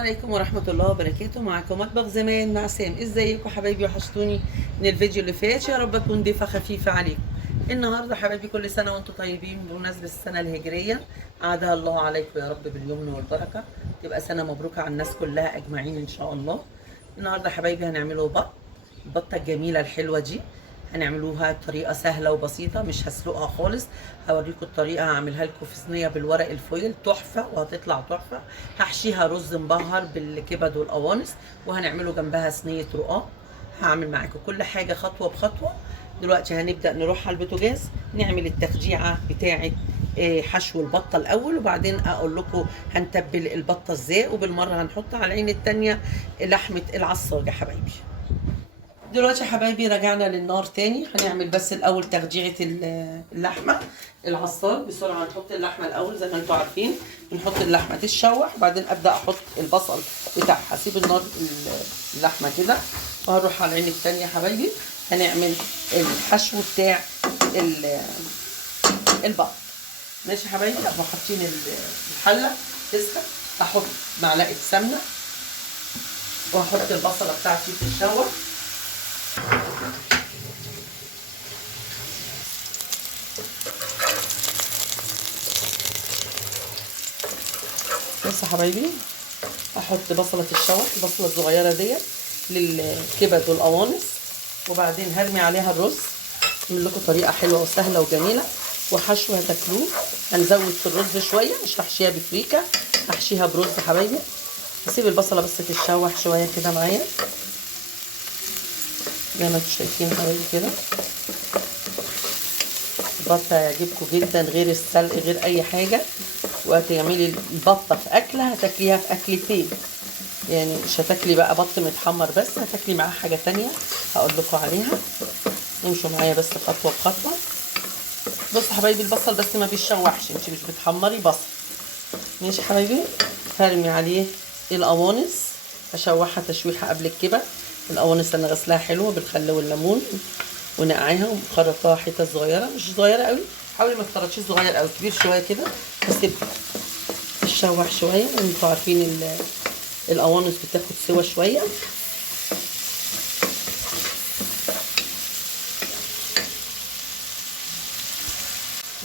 عليكم ورحمة الله وبركاته. معكم مطبخ زمان مع سام. ازيكم حبايبي؟ وحشتوني من الفيديو اللي فات. يا رب اكون ضيفة خفيفة عليكم. النهارده حبايبي كل سنة وانتم طيبين بمناسبة السنة الهجرية. عادها الله عليكم يا رب باليمن والبركة. تبقى سنة مبروكة على الناس كلها اجمعين ان شاء الله. النهارده حبايبي هنعمله البطة الجميلة الحلوة دي. هنعملوها بطريقة سهلة وبسيطة، مش هسلقها خالص. هوريكم الطريقة، هعملها لكم في صينية بالورق الفويل تحفة وهتطلع تحفة. هحشيها رز مبهر بالكبد والقوانص، وهنعمله جنبها صينية رقاق. هعمل معاكم كل حاجة خطوة بخطوة. دلوقتي هنبدأ نروح على البوتاجاز نعمل التخديعة بتاعة حشو البطة الأول، وبعدين أقول لكم هنتبل البطة ازاي، وبالمرة هنحط على العين التانية لحمة العصاج يا حبايبي. دلوقتي يا حبايبي رجعنا للنار تاني. هنعمل بس الاول تخديعه اللحمه العصار. بسرعه نحط اللحمه الاول زي ما انتم عارفين. بنحط اللحمه تتشوح، وبعدين ابدا احط البصل بتاعها. هسيب النار اللحمه كده، وهروح على العين التانيه يا حبايبي. هنعمل الحشو بتاع البط. ماشي يا حبايبي. احنا حاطين الحله تسخن. هحط معلقه سمنه، وهحط البصله بتاعتي تتشوح. بصوا يا حبايبي، احط بصله تتشوح، البصله الصغيره ديت للكبد والقوانص، وبعدين هرمي عليها الرز. اعمل لكم طريقه حلوه وسهله وجميله وحشو هتاكلوه. هنزود في الرز شويه، مش هحشيها بفريكه، هحشيها برز يا حبايبي. هسيب البصله بس تتشوح شويه كده معايا زي ما انتم شايفين يا حبايبي كده. البطه هيعجبكم جدا، غير السلق غير اي حاجه. وهتعملي البطه في اكله هتاكليها في اكلتين، يعني مش هتاكلي بقى بط متحمر بس، هتاكلي معاه حاجه تانية هقول لكم عليها. امشوا معايا بس خطوه بخطوه. بصوا يا حبايبي، البصل بس ما بيتشوحش، انت مش بتحمري بصل. ماشي يا حبايبي. هرمي عليه القوانص، هشوحها تشويحه قبل الكبد. القوانص انا غسلاها حلوه بالخل والليمون ونقعيها ومخرطاها حتت صغيره، مش صغيره قوي. حاولي ما تخرطيش صغير قوي، كبير شويه كده. هسيبها تشوح شويه. انتوا عارفين القوانص بتاخد سوا شويه.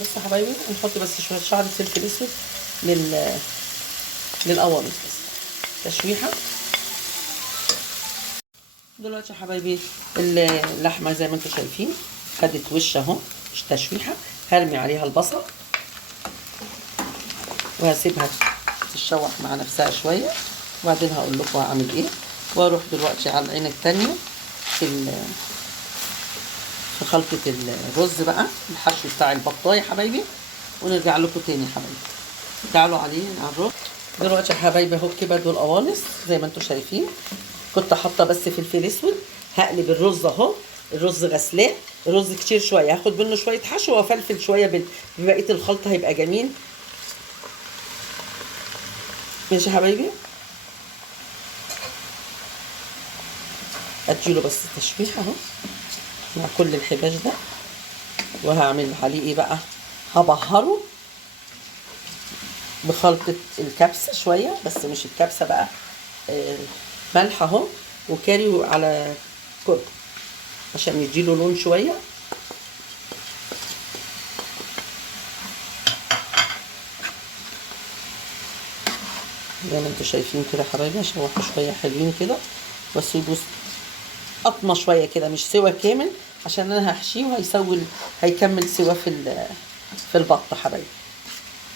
بصوا يا حبايبي، نحط بس شويه شعره فلفل اسود للقوانص بس تشويحه. دلوقتي يا حبايبي اللحمه زي ما انتم شايفين خدت وش اهو، مش تشويحه. هرمي عليها البصل وهسيبها تتشوح مع نفسها شويه، وبعدين هقول لكم هعمل ايه. واروح دلوقتي على العين التانيه في خلطه الرز بقى، الحشو بتاع البطايه يا حبايبي. ونرجع لكم تاني يا حبايبي. تعالوا عليه على الرز. دلوقتي يا حبايبي اهو الكبد والقوانص زي ما انتم شايفين. كنت حاطه بس فلفل اسود. هقلب الرز اهو. الرز غسلاه، الرز كتير شويه، هاخد منه شويه حشو وافلفل شويه ببقيه الخلطه، هيبقى جميل. ماشي يا حبايبي. اديله بس تشويح اهو مع كل الحباش ده. وهعمل عليه ايه بقى؟ هبهره بخلطه الكبسه شويه، بس مش الكبسه بقى، ملح اهو وكاري على كركم عشان يديله لون شويه. زي ما انتم شايفين كده يا حبايبي. هشوحه شويه حلوين كده واسيبه قطمه شويه كده، مش سوا كامل، عشان انا هحشيه هيكمل سوا في البطه حبايبي.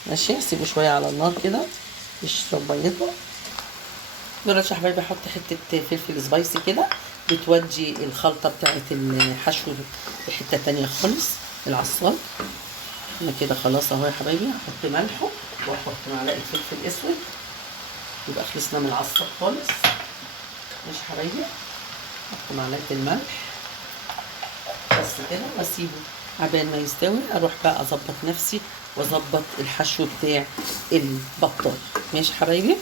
ماشي. هسيبه شويه على النار كده يشرب ميته. دلوقتي يا حبايبي احط حته فلفل سبايسي كده، بتودي الخلطه بتاعت الحشو في حته تانية خالص. العصار انا كده خلاص اهو يا حبايبي. هحط ملحه واحط معلقه فلفل اسود، يبقى خلصنا من العصار خالص. ماشي يا حبايبي. احط معلقه الملح بس كده واسيبه عبال ما يستوي. اروح بقى اظبط نفسي واظبط الحشو بتاع البطاطا. ماشي يا حبايبي.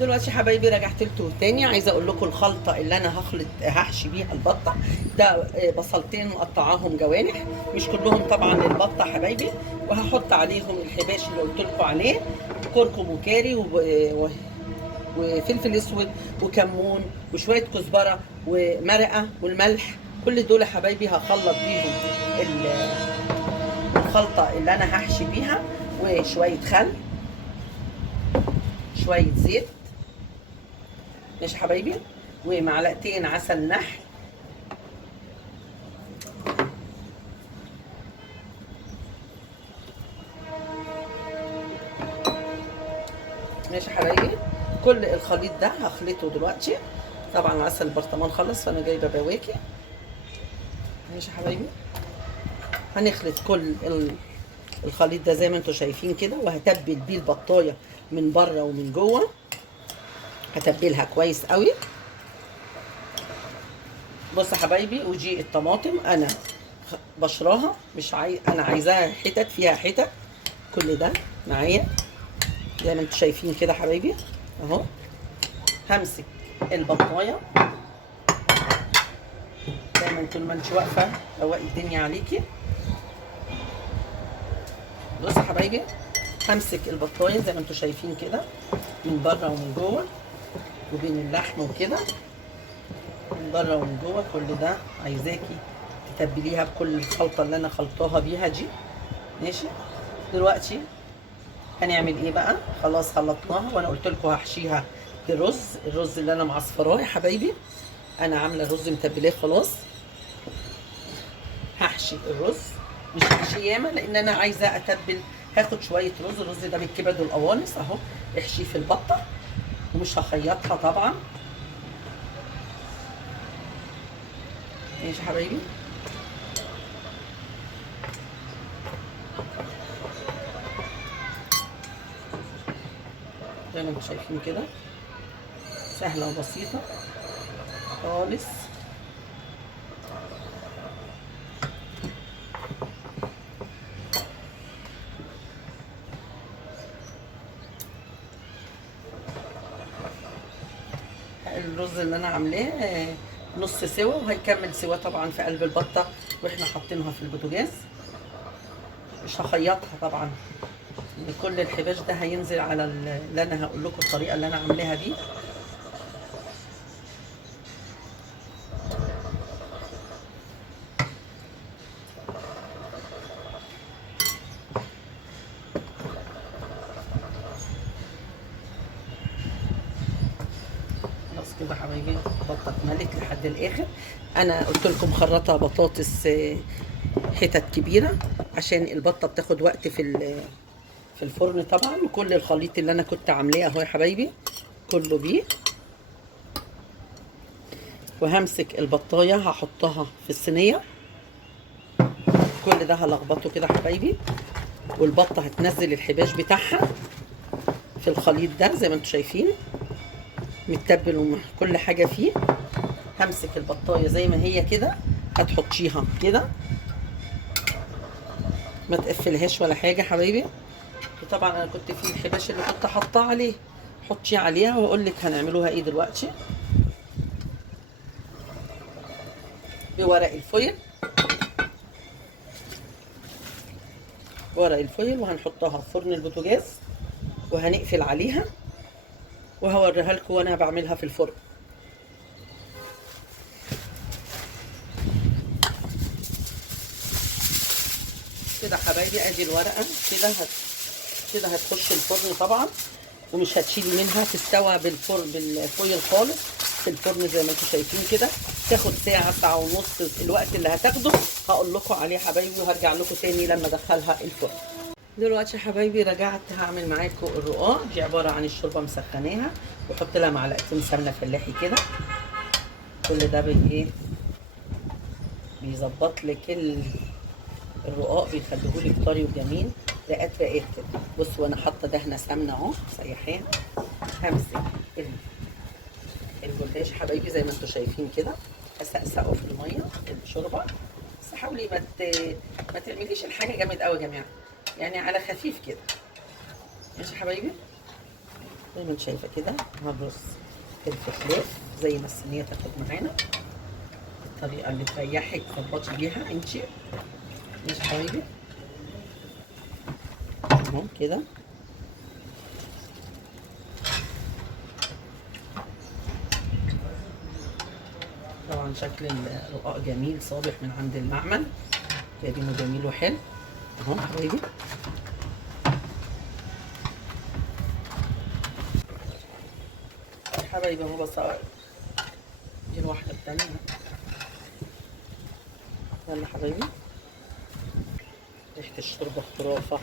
دلوقتي يا حبايبي رجعت لكم تاني. عايزه اقول لكم الخلطه اللي انا هحشي بيها البطه. ده بصلتين مقطعاهم جوانح، مش كلهم طبعا للبطه حبايبي. وهحط عليهم الحباش اللي قلت لكم عليه، كركم وكاري وفلفل اسود وكمون وشويه كزبره ومرقه والملح. كل دول يا حبايبي هخلط بيهم الخلطه اللي انا هحشي بيها، وشويه خل، شويه زيت، ماشي يا حبايبي، ومعلقتين عسل نحل، ماشي يا حبايبي. كل الخليط ده هخلطه دلوقتي. طبعا عسل البرطمان خلص فانا جايبه بواكي، ماشي يا حبايبي. هنخلط كل الخليط ده زي ما انتم شايفين كده، وهتبل بيه البطايه من بره ومن جوه. هتبلها كويس قوي. بص يا حبايبي، ودي الطماطم انا بشراها، مش انا عايزاها حتت، فيها حتت. كل ده معايا زي ما انتم شايفين كده يا حبايبي اهو. همسك البطايه دايما طول ما انت واقفه روقي الدنيا عليكي. بص يا حبايبي، همسك البطايه زي ما انتم شايفين كده من بره ومن جوه وبين اللحم وكده، من بره ومن جوه. كل ده عايزاكي تتبليها بكل الخلطه اللي انا خلطاها بيها دي، ماشي. دلوقتي هنعمل ايه بقى؟ خلاص خلطناها، وانا قلت لكم هحشيها بالرز. الرز اللي انا معصفراه يا حبايبي، انا عامله الرز متبلاه خلاص. هحشي الرز، مش هحشي ياما لان انا عايزه اتبل. هاخد شويه رز، الرز ده بالكبد والقوانص اهو. احشيه في البطه، ومش هخيطها طبعا، ماشي يا حبايبي. زي ما انتم شايفين كده، سهله وبسيطه خالص. الرز اللي انا عاملاه نص سوا، وهيكمل سوا طبعا في قلب البطه واحنا حاطينها في البوتاجاز. مش هخيطها طبعا، كل الحباش ده هينزل على اللي انا هقول لكم الطريقه اللي انا عاملاها دي. خلاص كده يا حبايبي، بطه اتملت لحد الاخر. انا قلت لكم خرطه بطاطس حتت كبيره عشان البطه بتاخد وقت في الفرن طبعا. وكل الخليط اللي انا كنت عاملاه اهو يا حبايبي كله بيه. وهمسك البطايه هحطها في الصينيه. كل ده هلخبطه كده يا حبايبي، والبطه هتنزل الحباش بتاعها في الخليط ده زي ما انتم شايفين متبل وكل حاجه فيه. همسك البطايه زي ما هي كده، هتحطيها كده، ما تقفلهاش ولا حاجه يا حبايبي. وطبعا انا كنت في الحباش اللي كنت حاطاه عليه، حطيه عليها واقول لك هنعملوها ايه دلوقتي. بورق الفويل، ورق الفويل، وهنحطها في فرن البوتاجاز وهنقفل عليها، وهوريها لكم وانا بعملها في الفرن. كده حبايبي ادي الورقه كده كده هتخش الفرن طبعا، ومش هتشيلي منها، تستوى بالفويل خالص في الفرن زي ما انتم شايفين كده. تاخد ساعه، ساعه ونص. الوقت اللي هتاخده هقول لكم عليه حبايبي، وهرجع لكم تاني لما ادخلها الفرن. دلوقتي يا حبايبي رجعت هعمل معاكم الرقاق. دي عباره عن الشوربه مسخناها، وحط لها معلقتين سمنه فلاحي كده. كل ده بايه؟ بيظبط لك الرقاق، بيخليهولك طري وجميل، رقات رقات كده. بصوا وانا حاطه دهنه سمنه اهو سيحاها. همسك الجلاش حبايبي زي ما انتم شايفين كده، اسقسقه في الميه الشوربه. بس حاولي ما تعمليش الحاجه جامد قوي يا جماعه، يعني على خفيف كده، ماشي يا حبايبي. زي ما انت شايفه كده هنرص الفخلاف زي ما الصينيه تاخد معانا، الطريقه اللي تريحك تظبطي بيها انت، ماشي يا حبايبي اهو كده. طبعا شكل الرقاق جميل صابح من عند المعمل، جايبينه جميل وحلو اهو حبايبي. حبايبي اهو بصور دي الواحدة التانية. يلا حبايبي، ريحة الشوربة خرافة.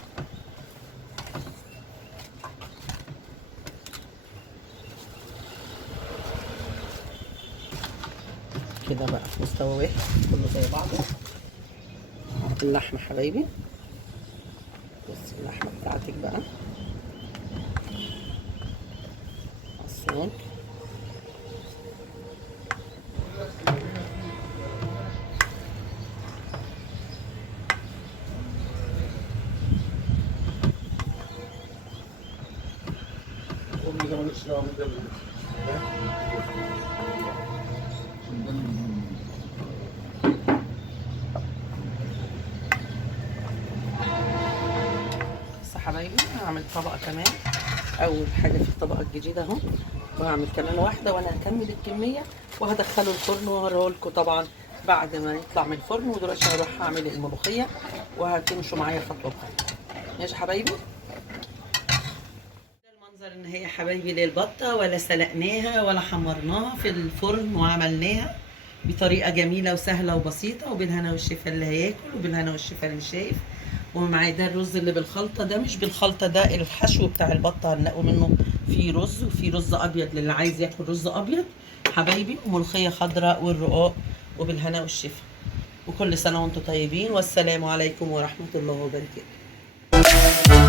كده بقى في مستوى واحد كله زي بعضه. اللحمة حبايبي، بصي اللحمة بتاعتك بقى عالصاج. بس حبايبي هعمل طبقة كمان. اول حاجة في الطبقة الجديدة اهو، وهعمل كمان واحدة وانا هكمل الكمية وهدخله الفرن وهوريهولكوا طبعا بعد ما يطلع من الفرن. ودلوقتي هروح اعمل الملوخية وهتمشوا معايا خطوة بخطوة. ماشي حبايبي. المنظر ان هي حبايبي للبطة ولا سلقناها ولا حمرناها في الفرن، وعملناها بطريقة جميلة وسهلة وبسيطة، وبالهنا والشفا اللي هياكل وبالهنا والشفا اللي شايف. ومعايا ده الرز اللي بالخلطة، ده مش بالخلطة، ده الحشو بتاع البطة هنلاقوا منه في رز، وفي رز ابيض للي عايز ياكل رز ابيض حبايبي، وملوخية خضراء والرقاق وبالهنا والشفا. وكل سنة وانتم طيبين، والسلام عليكم ورحمة الله وبركاته.